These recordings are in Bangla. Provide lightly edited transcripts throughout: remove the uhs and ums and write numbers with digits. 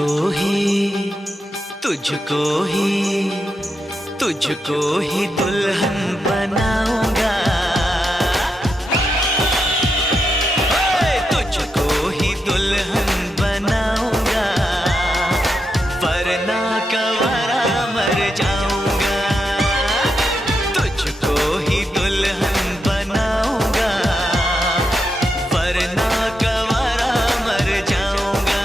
तुझको ही तुझको ही तुझको ही दुल्हन बनाऊंगा, तुझको ही दुल्हन बनाऊंगा, वरना कवारा मर जाऊंगा। तुझको ही दुल्हन बनाऊंगा, वरना कवारा मर जाऊंगा।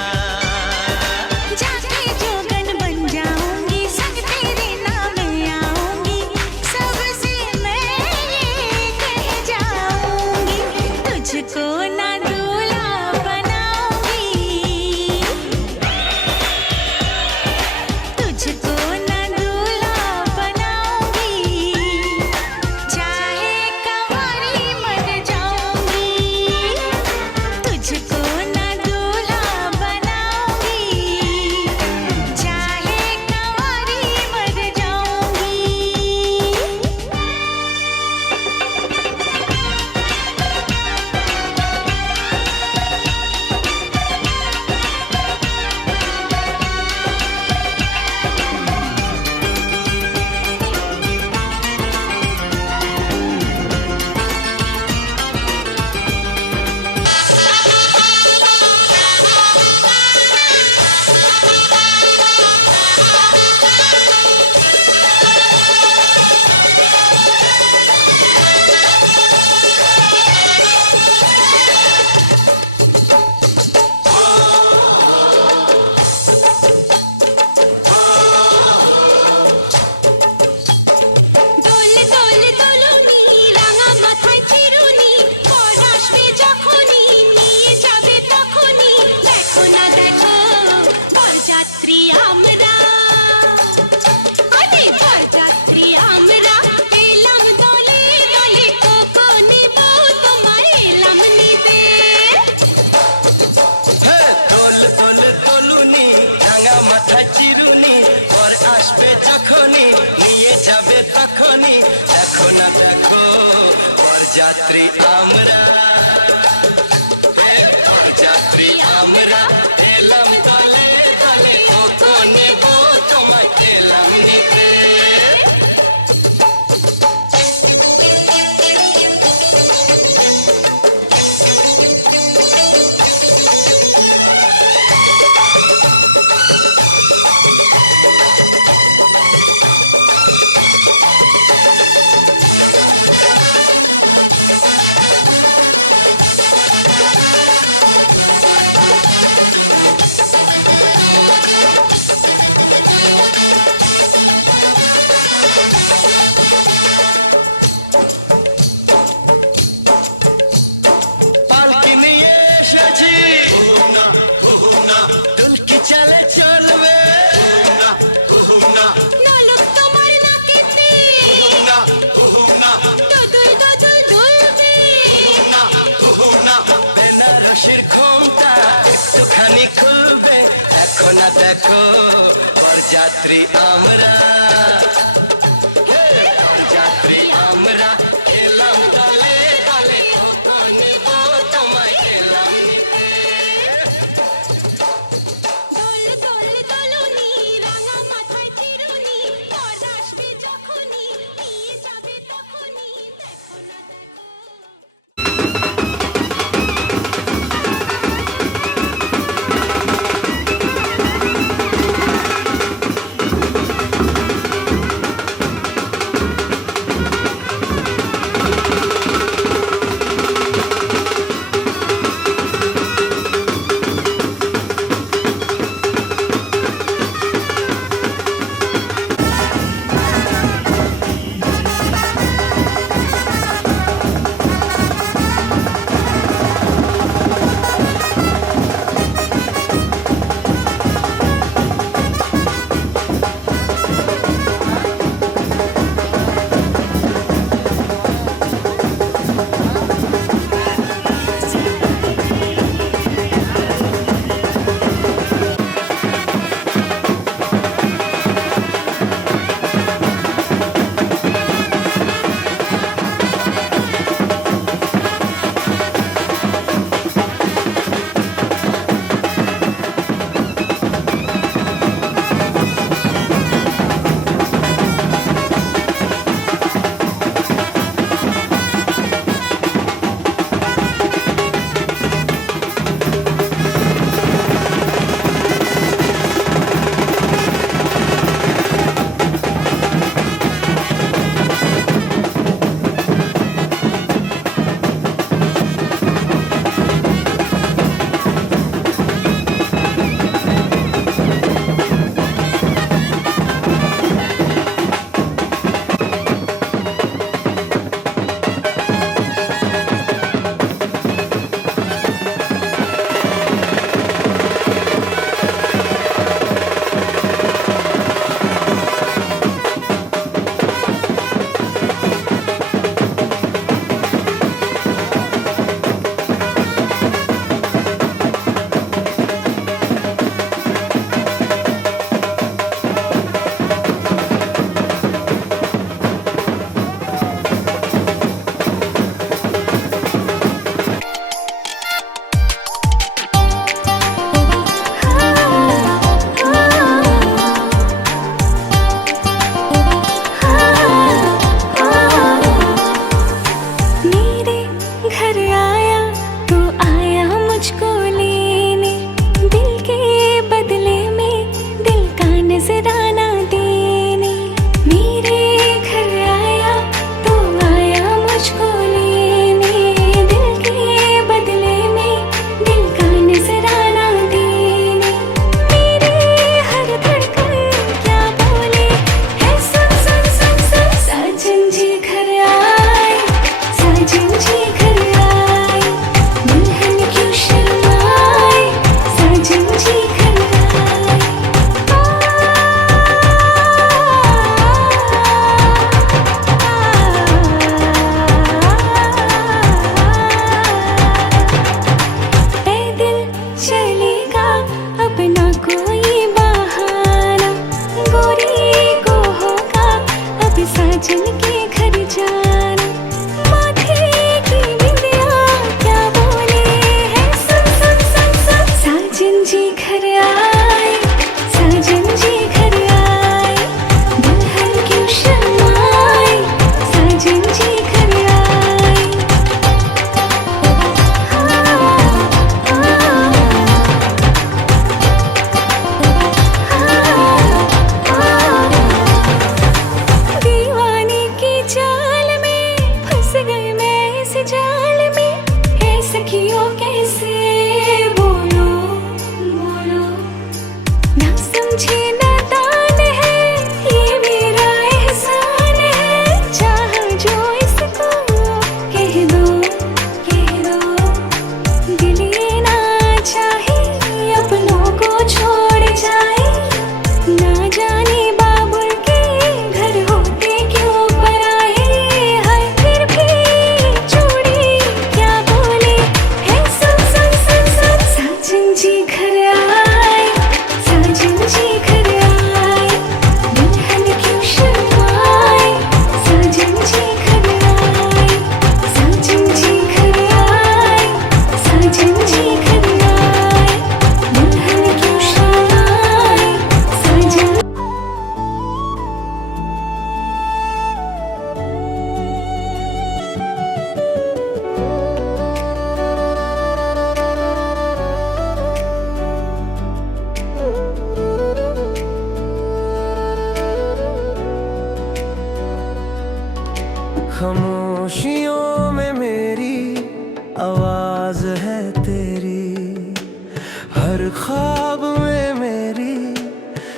जाके जोगन बन जाऊंगी, संग तेरे नाम आऊंगी, सबसे मैं ये कह जाऊंगी, तुझको ना दूल्हा बनाऊंगी, तुझको ना दूल्हा बनाऊंगी, चाहे कंवारी मर जाऊंगी, तुझको ना दूल्हा बनाऊंगी, चाहे कंवारी मर जाऊंगी। দোল দোল দোলনি রাঙা মাথায় চিরুনি, বর আসবে যখনই নিয়ে যাবে তখনই, দেখো না দেখো বরযাত্রী আমরা, আরে বরযাত্রী আমরা এলাম দলে দলে, কোকো নিব তোমায় এলাম নিতে। দোল দোল দোলুনি রাঙা মাথা চিরুনি, পর আসবে যখনই নিয়ে যাবে তখনই, দেখো না দেখো বরযাত্রী আমরা, বরযাত্রী আমরা এলাম দলে দলে, কোকো নেব তোমায় এলাম নিতে। পালকি নিয়ে এসেছি, দুলকি চালে চলবে, নলক তোমার নাকেতে দোদুল দোদুল দুলবে, বেনারসির ঘোমটা একটুখানি খুলবে, দেখো না দেখো বরযাত্রী আমরা, বরযাত্রী আমরা এলাম দলে দলে, কোকো নেব তোমায় এলাম নিতে। দোল দোল দোলনি রাঙা মাথায় চিরুনি, বর আসবে যখনই নিয়ে যাবে তখনই, দেখো না দেখো।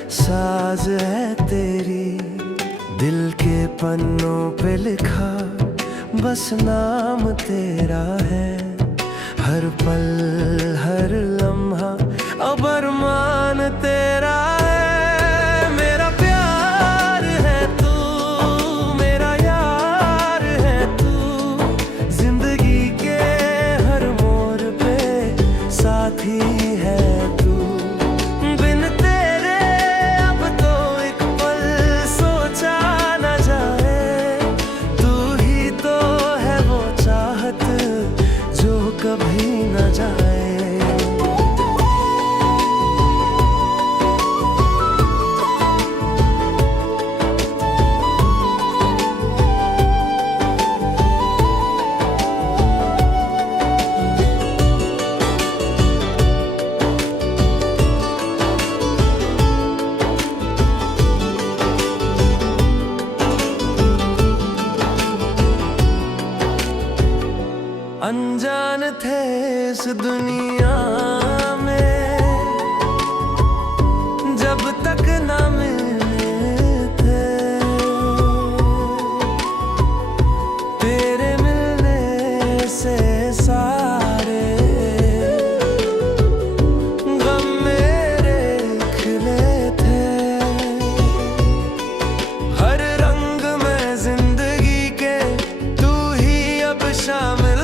साज है तेरी, दिल के पन्नों पे लिखा बस नाम तेरा है। हर पल हर लम्हा अब अरमान तेरा है। मेरा प्यार है तू, मेरा यार है तू, जिंदगी के हर मोड़ पे साथी है तू। बिन तेरे अब तो एक पल सोचा न जाए, तू ही तो है वो चाहत जो कभी न जाए। अनजान थे इस दुनिया में जब तक न मिले थे, तेरे मिलने से सारे गम मेरे खिले थे। हर रंग में जिंदगी के तू ही अब शामिल,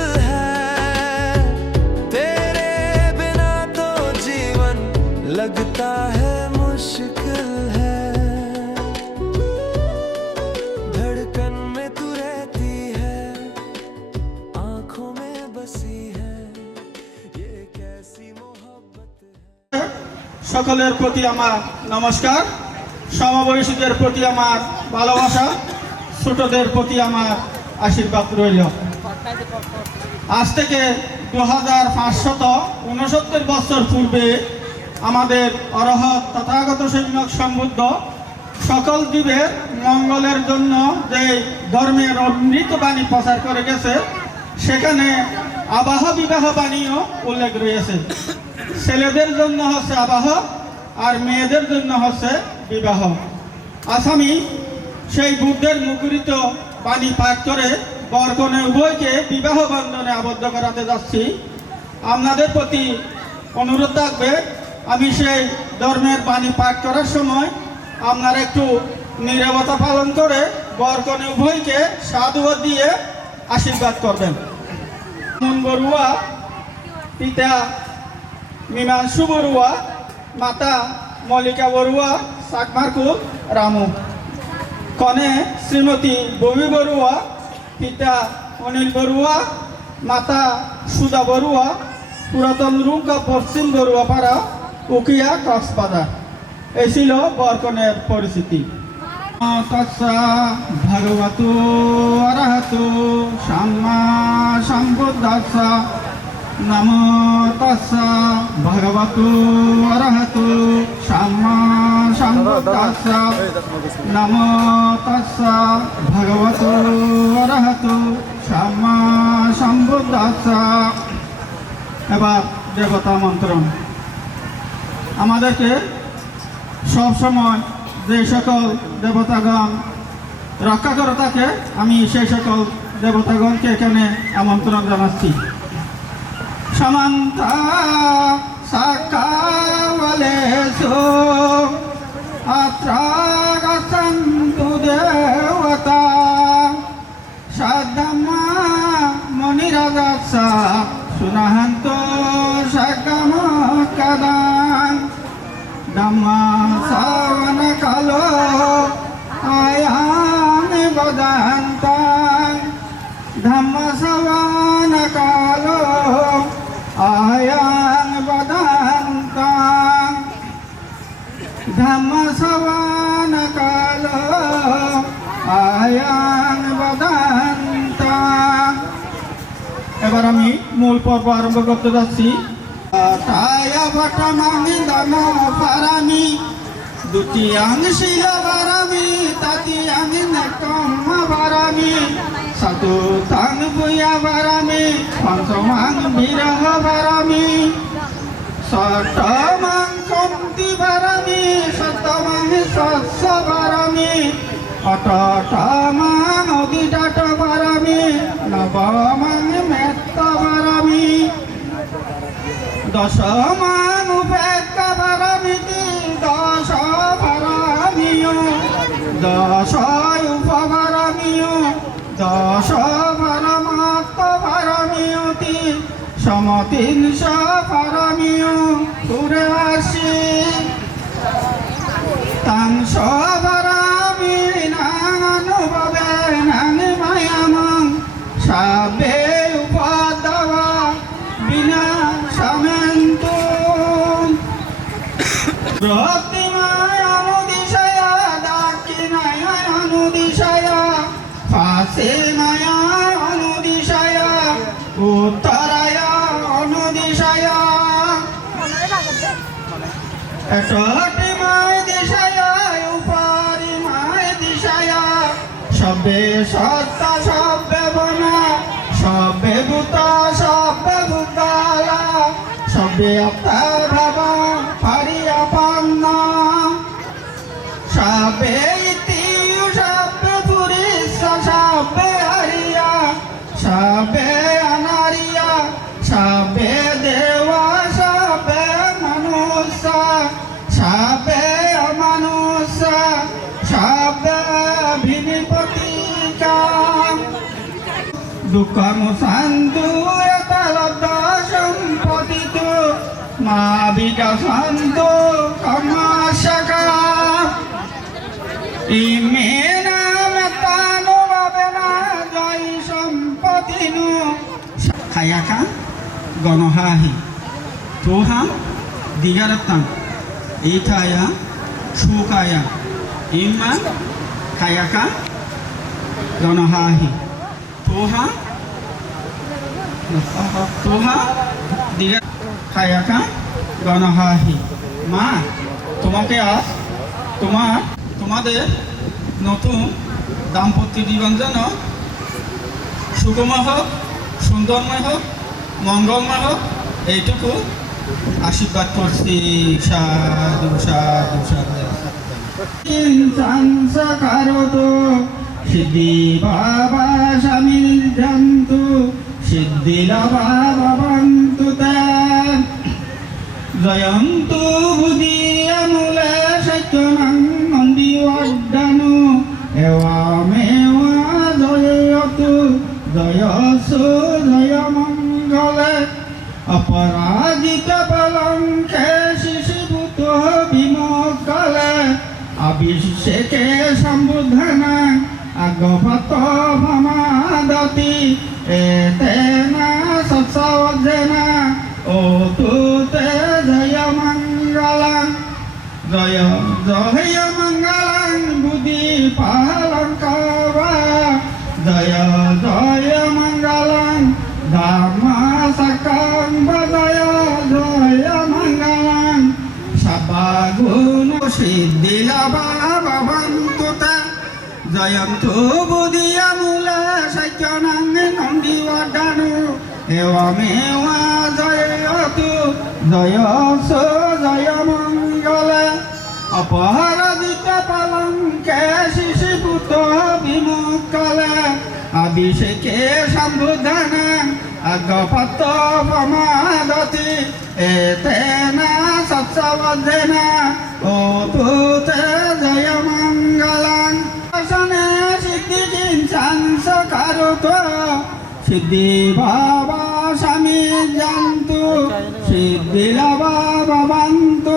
लगता है मुश्किल है। धड़कन में तू रहती है, आंखों में बसी है, ये कैसी मोहब्बत है। সকলের প্রতি আমার নমস্কার, সমবয়সীদের প্রতি আমার ভালোবাসা, ছোটদের প্রতি আমার আশীর্বাদ রইল। আজ থেকে 2569 বছর পূর্বে আমাদের অরহত তথাগত সম্যক সম্বুদ্ধ সকল জীবের মঙ্গলের জন্য যে ধর্মের অমৃত বাণী প্রচার করে গেছে, সেখানে আবাহ বিবাহ বাণীও উল্লেখ রয়েছে। ছেলেদের জন্য হচ্ছে আবাহ আর মেয়েদের জন্য হচ্ছে বিবাহ। আজ আমি সেই বুদ্ধের মুখরিত বাণী পাঠ করে বরকনে উভয়কে বিবাহ বন্ধনে আবদ্ধ করাতে যাচ্ছি। আপনাদের প্রতি অনুরোধ থাকবে, আমি সেই ধর্মের বাণী পাঠ করার সময় আপনারা একটু নীরবতা পালন করে বরকনে উভয়কে সাধুবাদ দিয়ে আশীর্বাদ করবেন। মন বড়ুয়া, পিতা মীমাংসু বড়ুয়া, মাতা মল্লিকা বড়ুয়া, চাকমারকু রামু। কনে শ্রীমতী ববি বড়ুয়া, পিতা অনিল বড়ুয়া, মাতা সুধা বড়ুয়া, পুরাতন রুঙ্কা পশ্চিম বড়ুয়া পাড়া, উকিয়া, কক্সবাজার। এই ছিল বরকনের পরিস্থিতি। ভগবতু অরহতু সম্মা সম্বুদ্ধাস্সা। নমো তাস্সা ভগবতু অরহতু সম্মা সম্বুদ্ধাস্সা। নমো তাস্সা ভগবতু অরহতু সম্মা সম্বুদ্ধাস্সা। এবার দেবতা মন্ত্রণ। আমাদেরকে সবসময় যে সকল দেবতাগণ রক্ষা করে থাকে, আমি সেই সকল দেবতাগণকে এখানে আমন্ত্রণ জানাচ্ছি। সমন্তা সাকাওয়ালেসু আত্রাগসন্তু দেবতা সাদ্দামা মনিরাজাসা সুনাহান্ত সাকামকাদান। Dhamma savana kalo ayam badantang. Dhamma savana kalo ayam badantang. Dhamma savana kalo ayam badantang. এবার আমি মূল পর্ব আরম্ভ করতে যাচ্ছি। Taya batamami dama parami, dutiyang sila barami, tatiyang nekoma barami, satutang buya barami, pansomang biraha barami, satamang konti barami, satamang অটটমান অদিটাট বারামি নবমান মেত্ত বারামি Dasman উপেক্ষা বারামিতি দশ বারামিও দশ উপবারামিও দশ বারামাত্ম বারামিয়তি সমতিংশ বারামিও পুরে আসি তাংশ বারামি নানুভবে নানি মায়ামং সাবে উপাদাবা বিনা সামেন্তু প্রতিমায় অনুদিশয়া দাক্ষিণায় অনুদিশয়া পাশ্চিমায় অনুদিশয়া উত্তরায় অনুদিশয়া ষষ্ঠীমায় দিশয়া উপরিমায় দিশয়া সবে সত্তা সবে বনা সবে ভূত সবে ভূতালা সবে অর্থাভাব পারিয়াপন্ন সবে ইতিউ সবে পুরিষ সবে হরিয়া সবে অনারিয়া সবে দেবা সবে মনুষ্য সবে অমানুষ সবে ভিনিপতিকা দুঃখম শান্তু এতলব্ধ সম্পতিতু মা বিকাশন্তু কর্মাশকা ইমে নাম তানুভাবে না জয় সম্পতিনু খায়াকা গণহাহি তোহাম দিগারতাম ইথায়া সুকায়া ইম্মা খায়াকা গণহাহি তোহা দিগা খায়াকা গণহাহি মা তোমাকে আজ তোমাদের নতুন দাম্পত্য জীবন যেন সুগময় হোক, সুন্দরময় হোক, মঙ্গলময় হোক, এইটুকু আশীর্বাদ করছি। সাধু সাধু সাধু সিদ্ধি বাবা সামিল জন্তু সিদ্ধিলা বাবা বন্তু জয়ন্তু বুদ্ধি আমূলে সত্যনাং নন্দী অড্ডানু এওয়ামেওয়া জয়তু জয়সু জয় মঙ্গলে অপরাজিত বলঙ্কে শিশুভূত বিমোকলে অভিষেকে সম্বুধনা আগভত ভমাদতি এতেনা সৎসবজেনা ও তুতে জয় মঙ্গলং জয় জয় মঙ্গলং বুদ্ধি পালঙ্কবা জয় জয় মঙ্গলং ধর্ম সকং জয় জয় মঙ্গলং সবাগুণ সিদ্ধি লাভা ভবন্তু জয়ন্তু বুদ্ধিয়ামূলা সত্যনাং নন্দী অড্ডানু এওয়ামেওয়া জয়তু জয়সু জয় মঙ্গলে অপরাজিত পালঙ্কে শিশুভূত বিমুক্তলে অভিষেকে সম্বুধনা আগপত প্রমাদতি এতেনা সৎসবদ্ধেনা ও তুতে জয় মঙ্গলং সনে সিদ্ধি কিঞ্চাংস কারুত সিদ্ধি বাবা স্বামী জন্তু সিদ্ধি লাভা ভবন্তু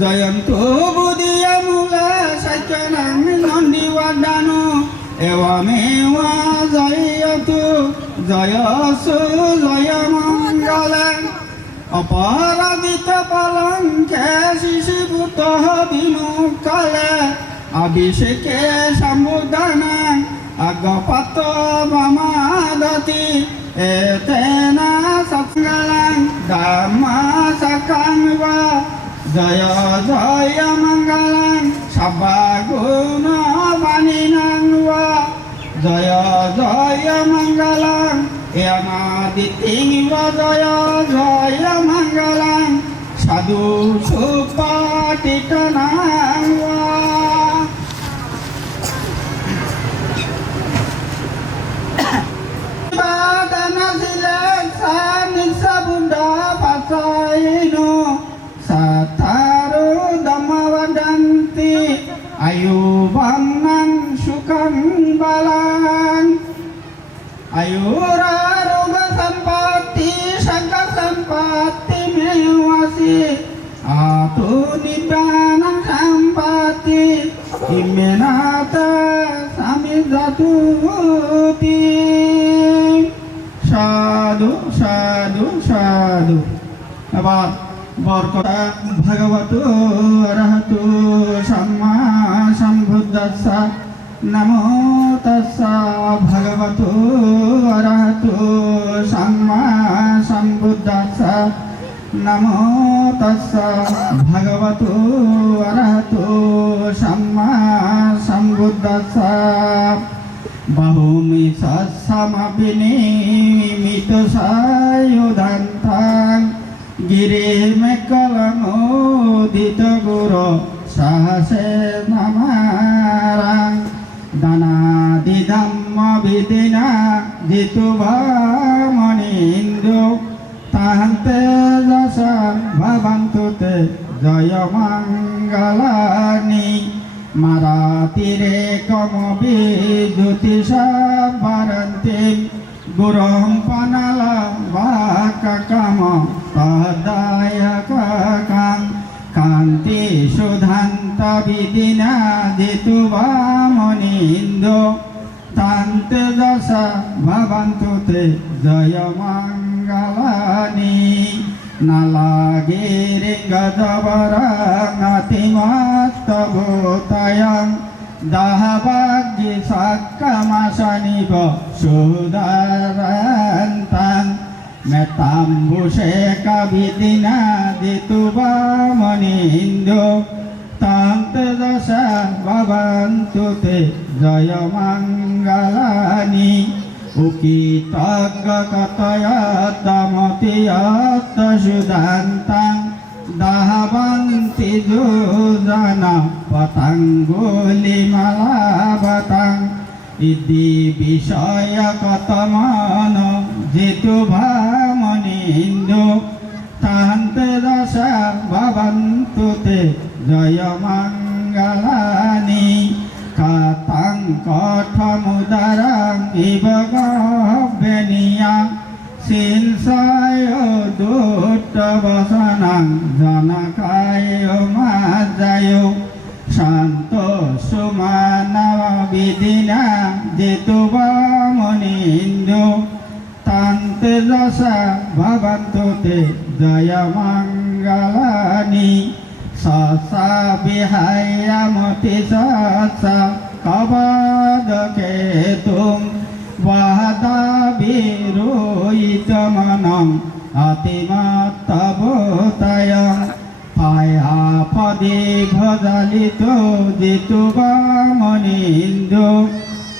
জয়ন্তু বুদ্ধিয়ামূলে সত্যনাং নন্দী অড্ডানু এওয়ামেওয়া জয়তু জয়সু জয় মঙ্গলে অপরাজিত পালঙ্কে শিশুভূত বিমুক্তলে অভিষেকে সম্বুধনা আগপত ভমাদতি এতেনা সৎসঙ্গলং ধর্ম সকং বা জয় জয় মঙ্গলং সবাগুণ বাণিনং বা জয় জয় মঙ্গলং এনাদিতিং বা জয় জয় মঙ্গলং সাধু সুপাটিতনাং বা sanisa bunda pasaino sataru damawadanti ayu bamnan sukang balan ayu raruga sampati sangka sampati mewasi atu nibbana sampati imenata samizatuti সাধু সাধু সাধু আবার বরকতা ভগবতু অরহতু সম্মা সম্বুদ্ধাস্সা নমো তাস্সা ভগবতু অরহতু সম্মা সম্বুদ্ধাস্সা নমো তাস্সা ভগবতু অরহতু সম্মা সম্বুদ্ধাস্সা Bahumi sasamabini mito sayudantang giri mekalango dito guro sahase namarang dana didamma bidina ditu bhamanindo tahante jasa bhavantute jaya mangalani Maratire komobi jutisha barantim Gurong panala baka kamo Tadaya kakang Kanti sudhanta bidina dituva monindo Tante dasa bhavantute jaya mangalani Nalagi ringadabarang atimattabutayang Dahabagi sakkamasanibo sudarantang Metambuse kabidina dituba monindo Tante dasa bhavantute jaya mangalani Ukitagga katayat damotiyat sudantang Dahabanti judana patangguli malabatang Idi bisaya katamano jitu bhamanindo Tante dasa bhavantute jaya mangalani Katang kathamudarang ibagabbeniyang Sinsayo dutta vasanang janakayo majayo Santo sumanawa bidina jituva monindo Tante jasa bhavantute jaya mangalani Sasa bihaya moti sasa kabada ketung Wahada biru itamanam atimatta bhutayam Paya padi bhajalito jituva monindo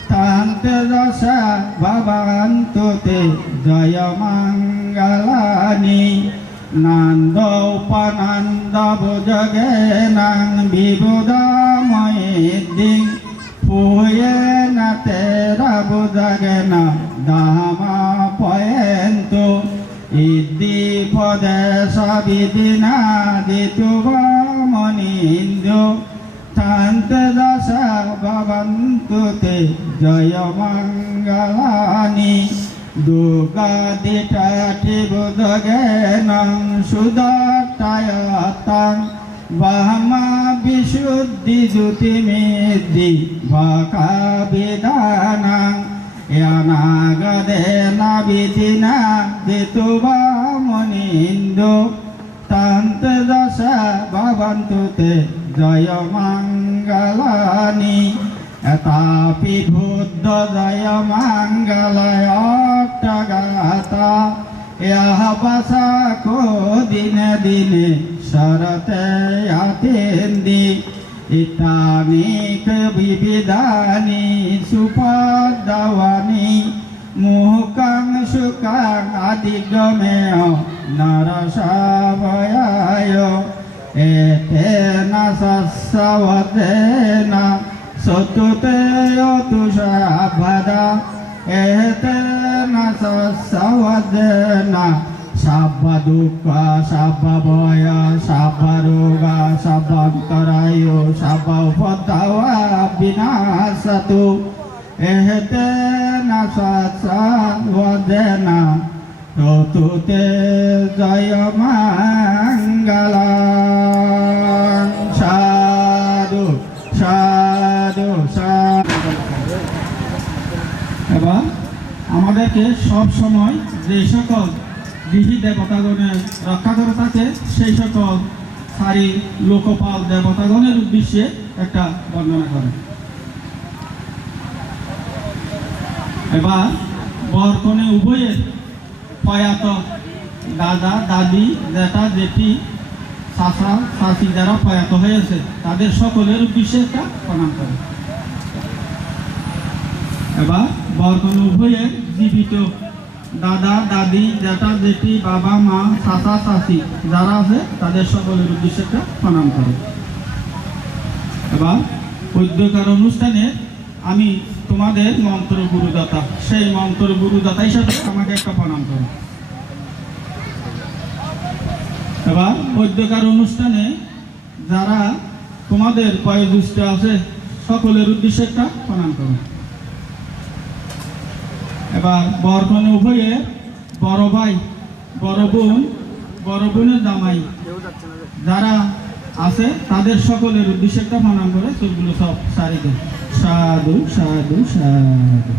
Tante dasa bhavantute jaya mangalani Nando pananda bujagenang bibudamayiding Puyena tera bujagena dhamma poyentu Iddi padesa bidina dituva monindo Tante dasa bhavantute jaya mangalani Duga ditati budagenang sudatayatang Vahama visuddhi jutimiddi baka bidanang Yanagadena vidina dituva monindo Tante dasa bhavantute jaya mangalani Etapi buddha jaya mangalaya tagata Yahabasako dine dine sarate yatendi Itani kebibidani supadawani Muhukang sukang adigameo narasavayayo Etena sasavatena Sotuteyo tushabhada Ete না সাসাওয়াদেনা সাব্বা দুঃখা সাব্বা ভয়া সাব্বা রোগা সাব্বান্তরায় সাব্বা উপদ্রবা বিনাশাতু এহতে না সাসাওয়াদেনা রতুতে জয় মঙ্গলাং সাধু সাধু সাধু। এবার আমাদেরকে সব সময় যে সকল বিধি দেবতাগণের রক্ষা করে থাকে সেই সকল সারি লোকপাল দেবতাগণের উদ্দেশ্যে একটা বর্ণনা করে। এবার বর কনে উভয়ের প্রয়াত দাদা দাদি জেঠা জেঠি চাচা চাচি যারা প্রয়াত হয়েছে তাদের সকলের উদ্দেশ্যে একটা প্রণাম করে। এবার বর কনে উভয়ের জীবিত দাদা দাদি জেঠা জেঠি বাবা মা চাচা চাচি যারা আছে তাদের সকলের উদ্দেশ্যে একটা প্রণাম করে। এবার পদ্যকার অনুষ্ঠানে আমি তোমাদের মন্ত্র গুরুদাতা, সেই মন্ত্র গুরুদাতা হিসাবে আমাকে একটা প্রণাম করো। এবার পদ্যকার অনুষ্ঠানে যারা তোমাদের বয়োজ্যেষ্ঠ আছে সকলের উদ্দেশ্যে একটা প্রণাম করো। এবার বর কনে উভয়ে বড় ভাই বড় বোন বড় বোনের জামাই যারা আছে তাদের সকলের উদ্দেশ্যে একটা প্রণাম করে সেগুলো সব সারি দেয়। সাধু সাধু সাধু।